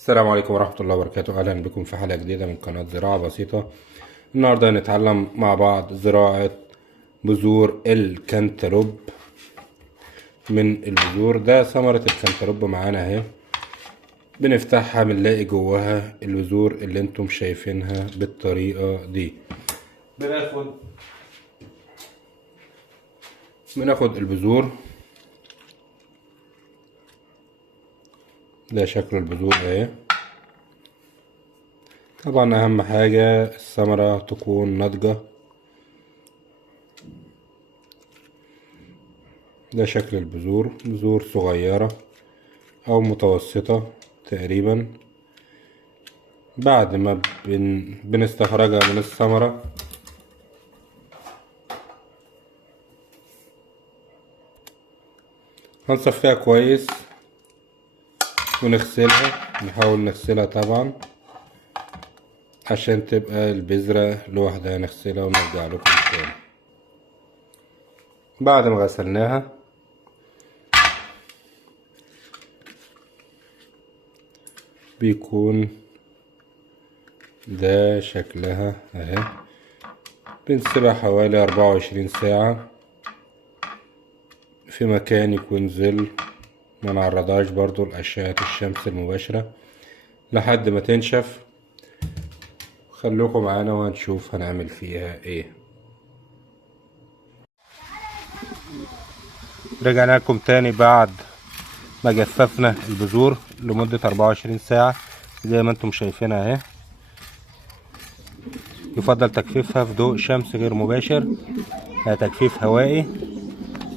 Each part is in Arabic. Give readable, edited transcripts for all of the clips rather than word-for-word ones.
السلام عليكم ورحمة الله وبركاته. أهلا بكم في حلقة جديدة من قناة زراعة بسيطة. النهاردة هنتعلم مع بعض زراعة بذور الكنتالوب. من البذور ده ثمرة الكنتالوب معانا اهي، بنفتحها بنلاقي جواها البذور اللي انتم شايفينها بالطريقة دي. بناخد البذور، ده شكل البذور اهي. طبعا اهم حاجة الثمرة تكون ناضجة. ده شكل البذور، بذور صغيرة او متوسطة تقريبا. بعد ما بنستخرجها من الثمرة هنصفيها كويس ونغسلها، نحاول نغسلها طبعا عشان تبقى البذرة لوحدها. نغسلها ونرجع لكم تاني. بعد ما غسلناها بيكون ده شكلها اهي. بنسيبها حوالي 24 ساعة في مكان يكون ظل، ما نعرضهاش برضو لأشعة الشمس المباشرة لحد ما تنشف. خلوكم معانا وهنشوف هنعمل فيها ايه. رجعنا لكم تاني بعد ما جففنا البذور لمدة 24 ساعة زي ما انتم شايفينها اهي. يفضل تجفيفها في ضوء شمس غير مباشر، تجفيف هوائي.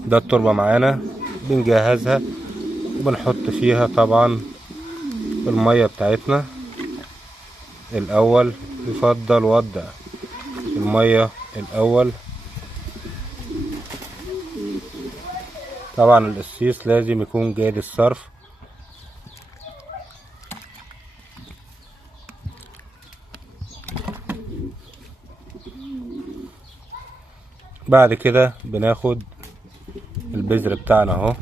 ده التربة معانا بنجهزها وبنحط فيها طبعا المية بتاعتنا الاول. يفضل وضع المية الاول. طبعا القصيص لازم يكون جيد الصرف. بعد كده بناخد البذر بتاعنا اهو،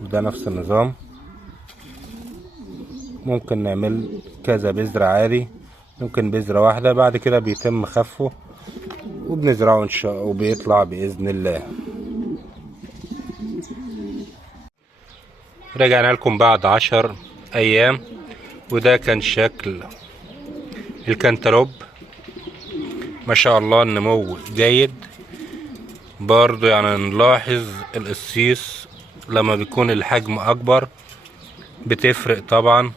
وده نفس النظام. ممكن نعمل كذا بذرة عادي، ممكن بذرة واحدة. بعد كده بيتم خفه وبنزرعه ان شاء الله وبيطلع بإذن الله. رجعنا لكم بعد 10 أيام وده كان شكل الكنتالوب. ما شاء الله النمو جيد. برضو يعني نلاحظ القصيص لما بيكون الحجم أكبر بتفرق طبعا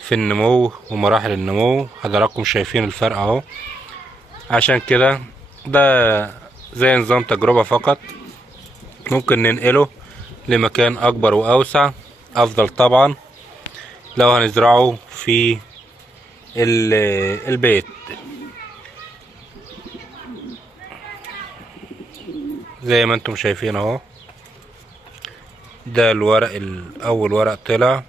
في النمو ومراحل النمو. حضراتكم شايفين الفرق اهو. عشان كده ده زي نظام تجربة فقط. ممكن ننقله لمكان اكبر واوسع افضل طبعا لو هنزرعه في البيت. زي ما انتم شايفين اهو. ده الورق الاول، ورق طلع،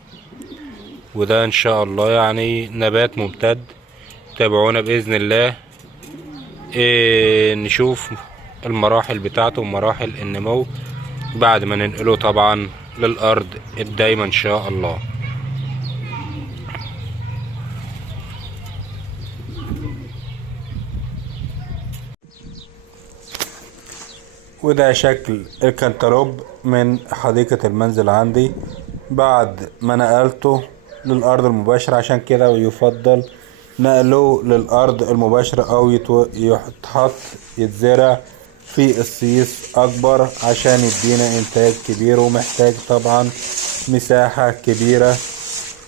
وده ان شاء الله يعني نبات ممتد. تابعونا باذن الله نشوف المراحل بتاعته ومراحل النمو بعد ما ننقله طبعا للارض الدايمة ان شاء الله. وده شكل الكنتالوب من حديقة المنزل عندي بعد ما نقلته للأرض المباشرة. عشان كده يفضل نقله للأرض المباشرة أو يتحط يتزرع في قصيص أكبر عشان يدينا إنتاج كبير. ومحتاج طبعا مساحة كبيرة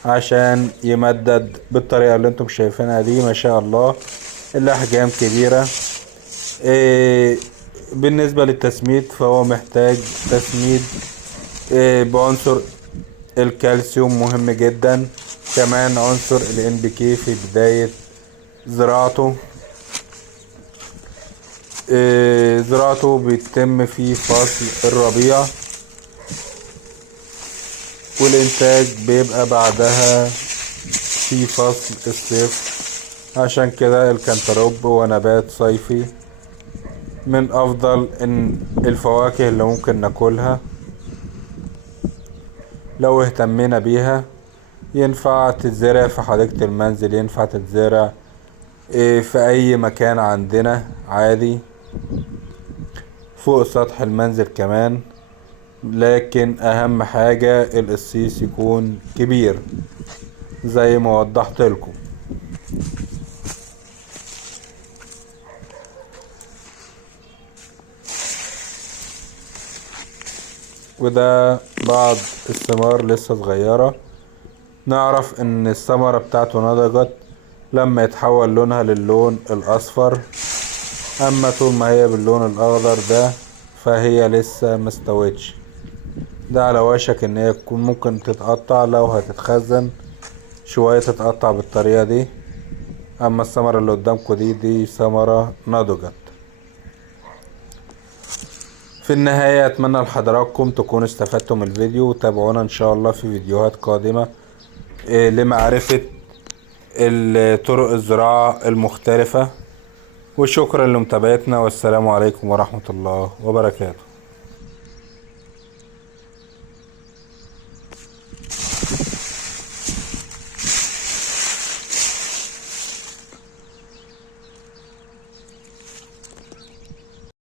عشان يمدد بالطريقة اللي انتم شايفينها دي. ما شاء الله الأحجام كبيرة. بالنسبة للتسميد فهو محتاج تسميد بعنصر الكالسيوم مهم جدا. كمان عنصر ال NPK في بداية زراعته. زراعته بيتم في فصل الربيع والإنتاج بيبقى بعدها في فصل الصيف. عشان كده الكنتالوب هو نبات صيفي من أفضل الفواكه اللي ممكن ناكلها لو اهتمينا بيها. ينفع تتزرع في حديقة المنزل، ينفع تتزرع في أي مكان عندنا عادي، فوق سطح المنزل كمان. لكن أهم حاجة القصيص يكون كبير زي ما وضحت لكم. وده بعض الثمار لسه صغيرة، نعرف ان الثمرة بتاعته نضجت لما يتحول لونها للون الاصفر. اما طول ما هي باللون الاخضر ده فهي لسه مستوتش، ده على وشك ان هي تكون ممكن تتقطع. لو هتتخزن شوية تتقطع بالطريقة دي. اما الثمرة اللي قدامكم دي ثمرة نضجت. في النهاية اتمنى لحضراتكم تكونوا استفدتم من الفيديو، وتابعونا ان شاء الله في فيديوهات قادمة لمعرفة طرق الزراعة المختلفة. وشكرا لمتابعتنا، والسلام عليكم ورحمة الله وبركاته.